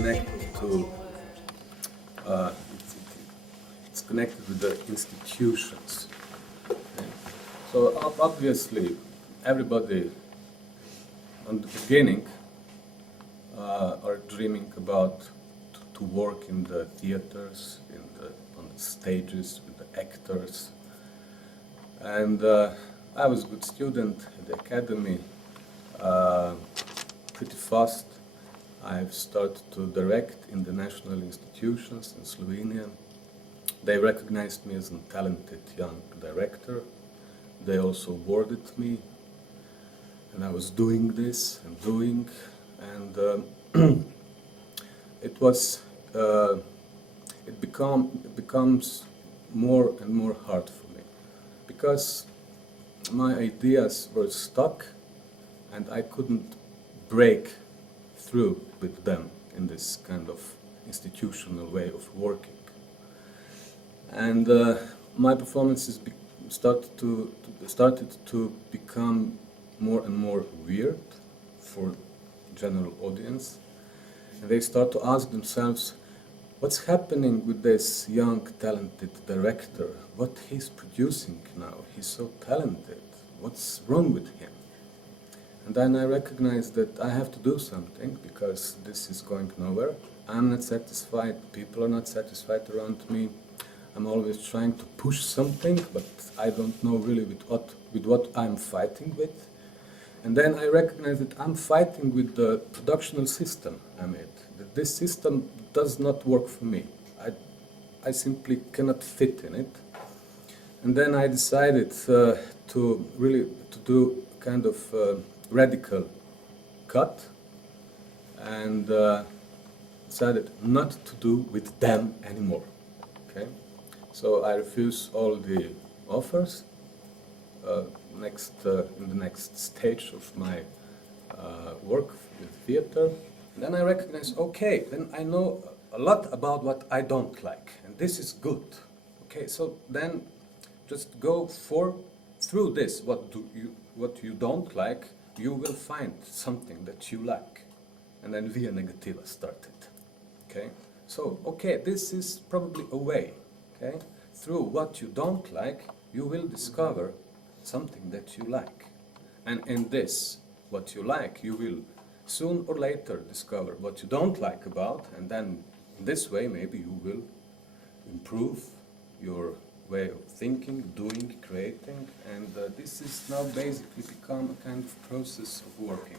connected to uh, it's connected with the institutions. Okay. So obviously, everybody on the beginning are dreaming about to work in the theaters, on the stages with the actors. And I was a good student at the academy. Pretty fast, I've started to direct in the national institutions in Slovenia. They recognized me as a talented young director. They also awarded me, and I was doing this and doing, and it becomes more and more hard for me because my ideas were stuck, and I couldn't break through with them in this kind of institutional way of working. And my performances started to become more and more weird for general audience. And they start to ask themselves, what's happening with this young, talented director? What he's producing now? He's so talented. What's wrong with him? And then I recognized that I have to do something because this is going nowhere. I'm not satisfied, people are not satisfied around me. I'm always trying to push something, but I don't know really with what I'm fighting with. And then I recognize that I'm fighting with the productional system I made. That this system does not work for me. I simply cannot fit in it. And then I decided to do kind of radical cut, and decided not to do with them anymore. Okay, so I refuse all the offers. In the next stage of my work with theater, and then I recognize, okay, then I know a lot about what I don't like, and this is good. Okay, so then just go through this. What you don't like, you will find something that you like, and then via negativa started. Okay, so okay, this is probably a way. Okay, through what you don't like, you will discover something that you like, and in this, what you like, you will soon or later discover what you don't like about, and then in this way maybe you will improve your way of thinking, doing, creating, and this is now basically become a kind of process of working.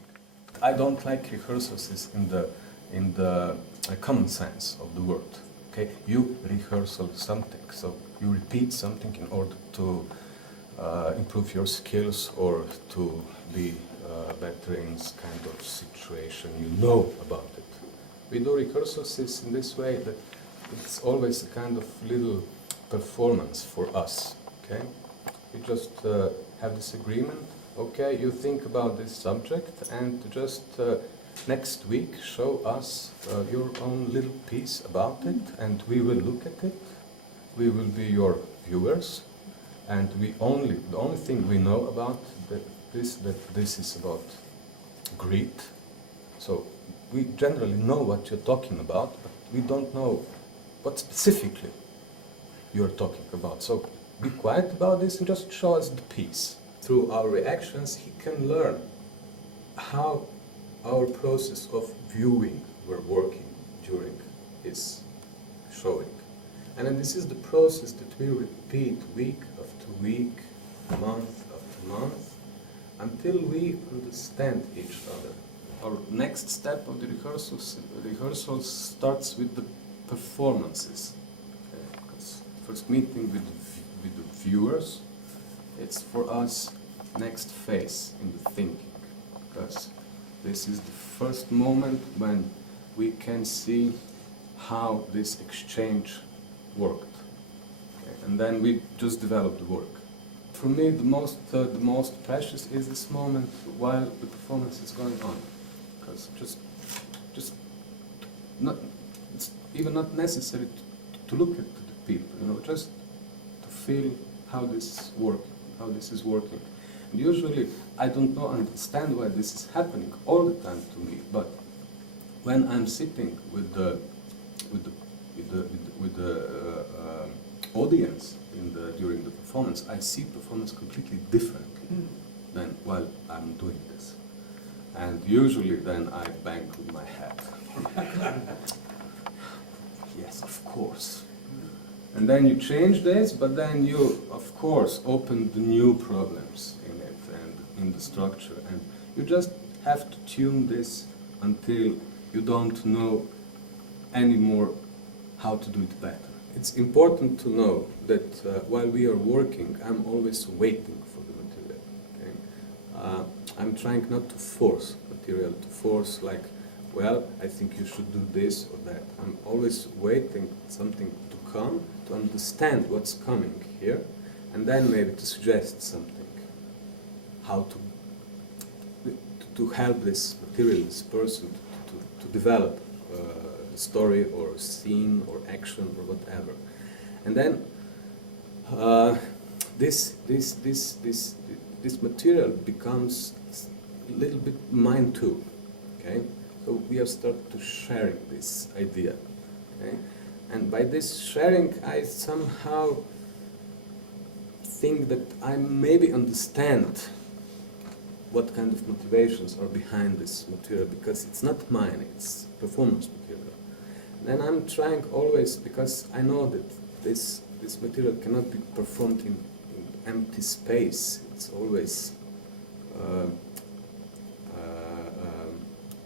I don't like rehearsals in the common sense of the word. Okay, you rehearsal something, so you repeat something in order to improve your skills or to be better in this kind of situation. You know about it. We do rehearsals in this way that it's always a kind of little performance for us. Okay, we just have this agreement. Okay, you think about this subject and just next week show us your own little piece about it, and we will look at it. We will be your viewers, and the only thing we know about this is about greed. So we generally know what you're talking about, but we don't know what specifically you're talking about. So be quiet about this and just show us the piece. Through our reactions, he can learn how our process of viewing were working during his showing. And then this is the process that we repeat week after week, month after month, until we understand each other. Our next step of the rehearsals starts with the performances. Okay? Because first meeting with the viewers, it's for us next phase in the thinking, because this is the first moment when we can see how this exchange worked. Okay? And then we just develop the work. For me, the most precious is this moment while the performance is going on, because just not, it's even not necessary to look at the people, you know, just to feel how this is working. And usually I don't understand why this is happening all the time to me, but when I'm sitting with the audience during the performance, I see performance completely differently than while I'm doing this. And usually then I bang with my head. Yes, of course. And then you change this, but then you, of course, open the new problems in it and in the structure. And you just have to tune this until you don't know anymore how to do it better. It's important to know that while we are working, I'm always waiting for the material. Okay? I'm trying not to force material, to force like, well, I think you should do this or that. I'm always waiting something to come, to understand what's coming here, and then maybe to suggest something, how to help this material, this person, to develop a story or a scene or action or whatever. And then this material becomes a little bit mine too. Okay? So we have started to sharing this idea. Okay? And by this sharing, I somehow think that I maybe understand what kind of motivations are behind this material, because it's not mine, it's performance material. And I'm trying always, because I know that this material cannot be performed in empty space. It's always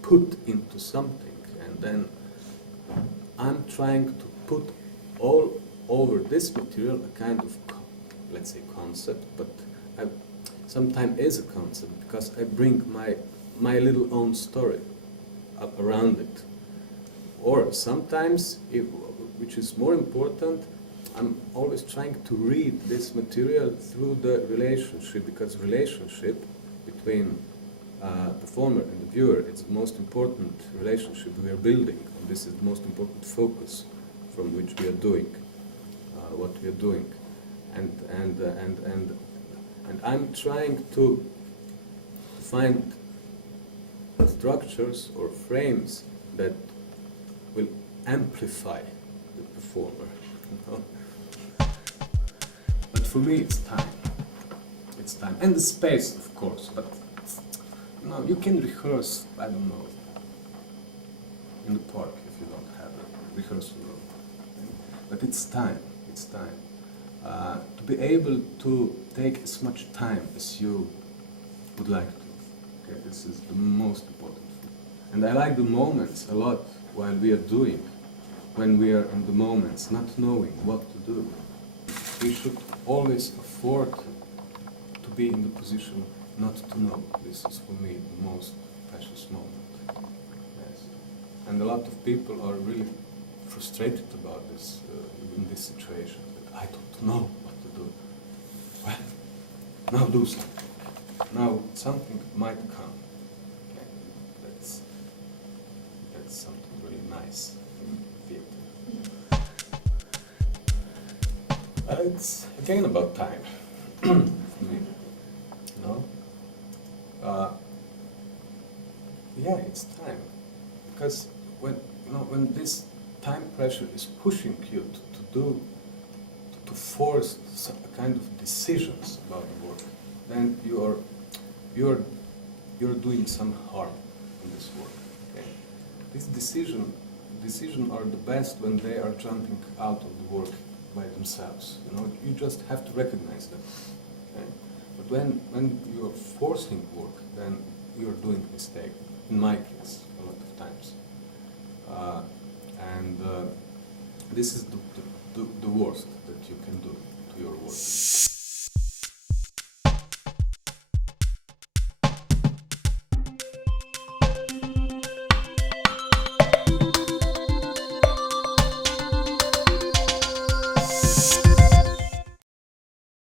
put into something, and then I'm trying to put all over this material a kind of, let's say, concept, but sometimes is a concept because I bring my little own story up around it. Or sometimes, which is more important, I'm always trying to read this material through the relationship, because relationship between performer and the viewer, it's the most important relationship we are building, and this is the most important focus from which we are doing what we are doing, and I'm trying to find structures or frames that will amplify the performer. You know? But for me, it's time. It's time and the space, of course. But you can rehearse, I don't know, in the park if you don't have a rehearsal room. But it's time. It's time to be able to take as much time as you would like to. Okay, this is the most important thing. And I like the moments a lot while we are doing, when we are in the moments, not knowing what to do. We should always afford to be in the position not to know. This is for me the most precious moment. Yes. And a lot of people are really frustrated about this, in this situation, that I don't know what to do. Well, now do something. Now something might come. Okay. That's something really nice in theater. It's again about time for me. Yeah, it's time, because when this time pressure is pushing you to force a kind of decisions about the work, then you're doing some harm in this work. Okay? These decisions are the best when they are jumping out of the work by themselves. You just have to recognize them. Okay? But when you are forcing work, then you are doing mistake. In my case, a lot of times, and this is the worst that you can do to your work.